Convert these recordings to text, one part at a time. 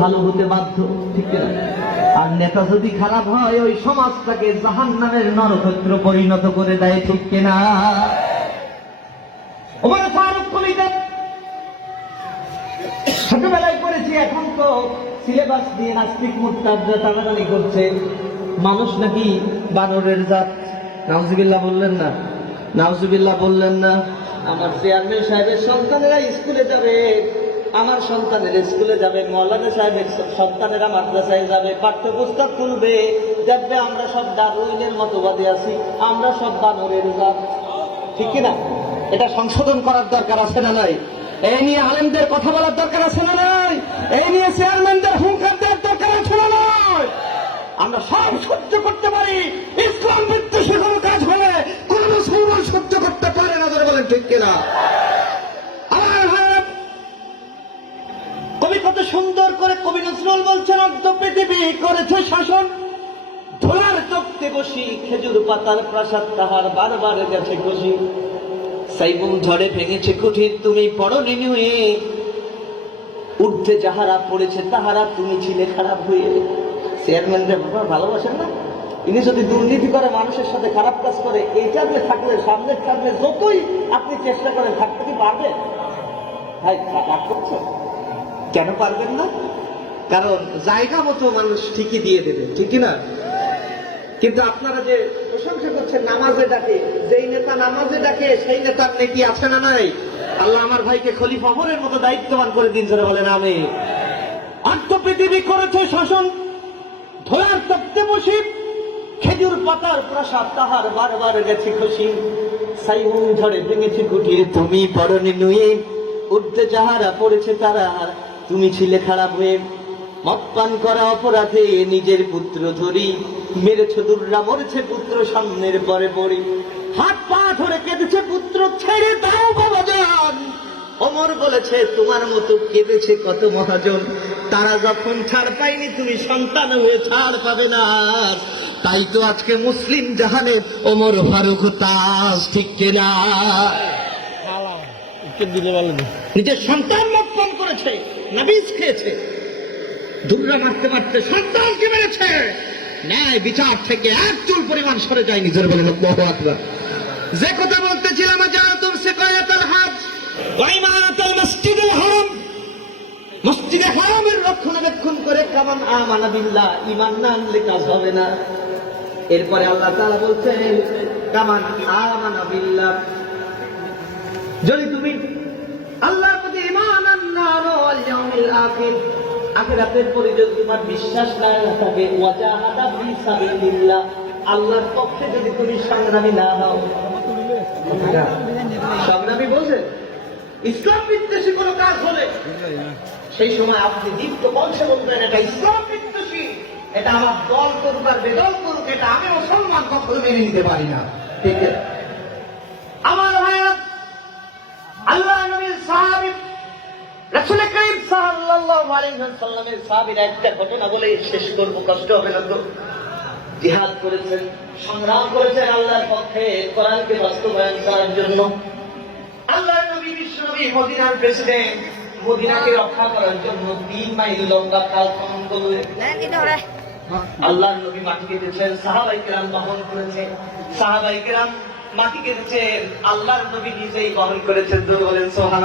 ভালো হতে বাধ্য, ঠিক না আর নেতা যদি খারাপ হয়, ওই সমাজটাকে জাহান নামের নরক্ষেত্র পরিণত করে দেয়, ঠিক কিনা? ছোটবেলায় পড়েছি, এখন তো সিলেবাস দিয়ে নাস্তিক মুক্তাবরা টানাটানি করছে। মানুষ নাকি বানরের জাত। নাউজুবিল্লাহ বললেন না। নাউজুবিল্লাহ বললেন না, আমার চেয়ারম্যান সাহেবের সন্তানেরা স্কুলে যাবে। আমার সন্তানের স্কুলে যাবে, মৌলানা সাহেবের সন্তানেরা মাদ্রাসায় যাবে পাঠ্য পুস্তক খুলবে, দেখবে আমরা সব ডারউইনের মতবাদে আছি, আমরা সব বানরের জাত। ঠিক কিনা? এটা সংশোধন করার দরকার আছে না নাই? এই নিয়ে আলেমদের কথা বলার দরকার আছে না নাই? এই নিয়ে চেয়ারম্যানদের হুঙ্কার কত সুন্দর করে কবি নজরুল বলছেন অর্ধ পৃথিবী করেছে শাসন। ধোলার চোখতে বসি, খেজুর পাতার প্রাসাদ তাহার বারবার গেছে খুশি সাইবুল ঝড়ে ভেঙেছে কুঠির, তুমি পড়নি নুয়ে। ঊর্ধ্বে যাহারা পড়েছে, তাহারা তুমি ছিলে খারাপ হয়ে। চেয়ারম্যানদের আপনারা ভালোবাসেন না? ইনি যদি দুর্নীতি করে, মানুষের সাথে খারাপ কাজ করে এইটা আপনি থাকলে সামনের সামনে যতই আপনি চেষ্টা করেন, থাকতে কি পারবেন? ভাই রাগ করছ কেন পারবেন না? কারণ জায়গা মতো মানুষ ঠিকই দিয়ে দেবে ঠিকই না কিন্তু আপনারা যে প্রশংসা করছেন, নামাজে ডাকে, যেই নেতা নামাজে ডাকে, সেই নেতার নেকি আছে না নাই? আল্লাহ আমার ভাইকে খলিফা অমরের মতো দায়িত্ববান করে দিন যারা বলেন আমি অর্থ পৃথিবী করেছে শাসন, ধোয়ার তপ্তে বসি খেজুর পাতার প্রাসাদ তাহার বারবার গেছে খুশি। সাইমুন ঝড়ে ভেঙেছে কুটির, তুমি পরনে নুয়ে, উঠতে যাহারা পড়েছে তারা তুমি ছিলে খারাপ হয়ে। মপ্পান করা অপরাধে নিজের পুত্র ধরি। মেরেছ দুর্রা মরেছে পুত্র সামনের পরে পড়ি। হাত পা ধরে কেঁদেছে পুত্র ছেড়ে দাও বাবাজান অমর বলেছে তোমার মতো কেঁদেছে কত মহাজন। তারা যখন ছাড় পায়নি তুমি সন্তান হয়ে ছাড় পাবে না। তাই তো আজকে মুসলিম জাহানে ওমর ফারুক তাস ঠিক কিনা? নিজের সন্তান করেছে নাবিজ খেয়েছে। দুর্রা মারতে মারতে সন্তানকে মেরেছে। ন্যায় বিচার থেকে এক চুল পরিমাণ সরে যায় নিজের বলেন আকবার। যে কথা বলতেছিলাম সিকায়াতুল হজ মসজিদুল হারাম। মসজিদে হারামের রক্ষণাবেক্ষণ করে কামান আমানা বিল্লাহ, ঈমান না আনলে কাজ হবে না। এরপরে আল্লাহ তাআলা বলছেন, কামান আমানা বিল্লাহ। যদি তুমি আনো পরে যদি তোমার বিশ্বাস না থাকে আল্লাহর পক্ষে যদি তুমি সংগ্রামী না হও। সংগ্রামী বলছে, ইসলাম বিদ্বেষী কোনো কাজ হলে সেই সময় আপনি দীপ্ত বংশে বলবেন, এটা ইসলাম বিদ্বেষী, এটা আমার দল করুক আর বেদল করুক, এটা আমি মুসলমান কখনো মেনে নিতে পারি না। ঠিক আছে? আমার আল্লাহ নবীর সাহাবী রাসূল করিম সাল্লাল্লাহু আলাইহি একটা ঘটনা বলে শেষ করব কষ্ট হবে না তো? জিহাদ করেছেন সংগ্রাম করেছেন আল্লাহর পক্ষে কোরআনকে বাস্তবায়ন করার জন্য। আল্লাহ নবী বিশ্ব নবী মদিনার প্রেসিডেন্ট মদিনাকে রক্ষা করার জন্য তিন মাইল লম্বা কাল খনন করলেন। আল্লাহ নবী মাটি কেটেছেন সাহাবাই কেরাম বহন করেছেন। সাহাবাই কেরাম মাটি কেটেছেন আল্লাহর নবী নিজেই বহন করেছেন। বলেন সোহান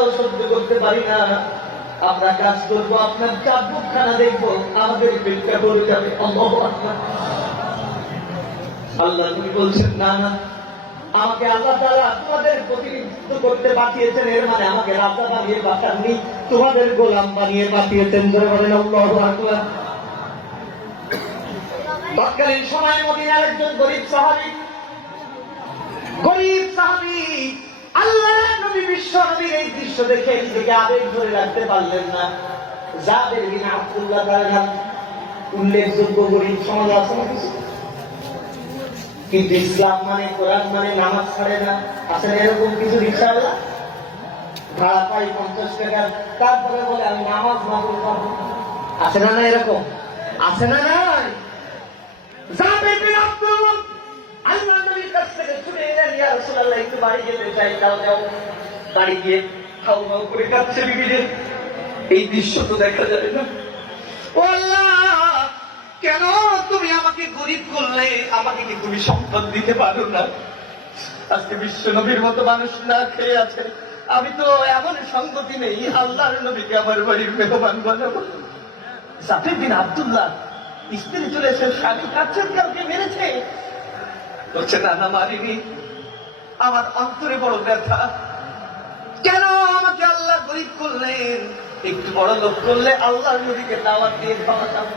আমরাও সহ্য করতে পারি না। আমরা কাজ করব, আপনার চাবুক খানা দেখব, আমাদের পেটটা ভরে যাবে। আল্লাহ তুমি বলছেন, না না, আমাকে আল্লাহ তাআলা তোমাদের প্রতিনিধিত্ব করতে পাঠিয়েছেন, এর মানে আমাকে রাজা বানিয়ে পাঠাননি, তোমাদের গোলাম বানিয়ে পাঠিয়েছেন, ধরে বলেন তৎকালীন সময়ে মদিনার একজন গরিব সাহাবী গরিব সাহাবী এই দৃশ্য দেখে নিজেকে আবেগ ধরে রাখতে পারলেন না। যাদের বিনা আব্দুল্লাহ তার উল্লেখযোগ্য গরিব সমাজ আছে। না কিছু? কিন্তু ইসলাম মানে কোরআন মানে নামাজ ছাড়ে না। আসলে এরকম কিছু রিক্সাওয়ালা? ভাড়া পাই পঞ্চাশ টাকা, তারপরে বলে, আমি নামাজ না পড়তে পারব আছে না না এরকম? আছে না নাই? আল্লাহ নবীর কাছ থেকে ছুটে এলেন ইয়া রাসূলুল্লাহ একটু বাড়ি যেতে চাই যাও বাড়ি গিয়ে খাও খাও করে কাঁদছে বিবিদের এই দৃশ্য তো দেখা যায় না। কেন তুমি আমাকে গরিব করলে? আমাকে কি তুমি সম্পদ দিতে পারো না? আজকে বিশ্ব নবীর মতো মানুষ না খেয়ে আছে। আমি তো এমন সঙ্গতি নেই, আল্লাহর নবীকে আমার বাড়ির মেহমান বানাবো। সাফির বিন আব্দুল্লাহ স্ত্রী চলেছে স্বামী কাছের কাউকে মেরেছে। বলছে, না না, মারিনি। আমার অন্তরে বড় ব্যথা। আমাকে আল্লাহ গরিব করলেন একটু বড় লোক করলে আল্লাহর নবীকে দাওয়াত দিয়ে খাওয়াতাম।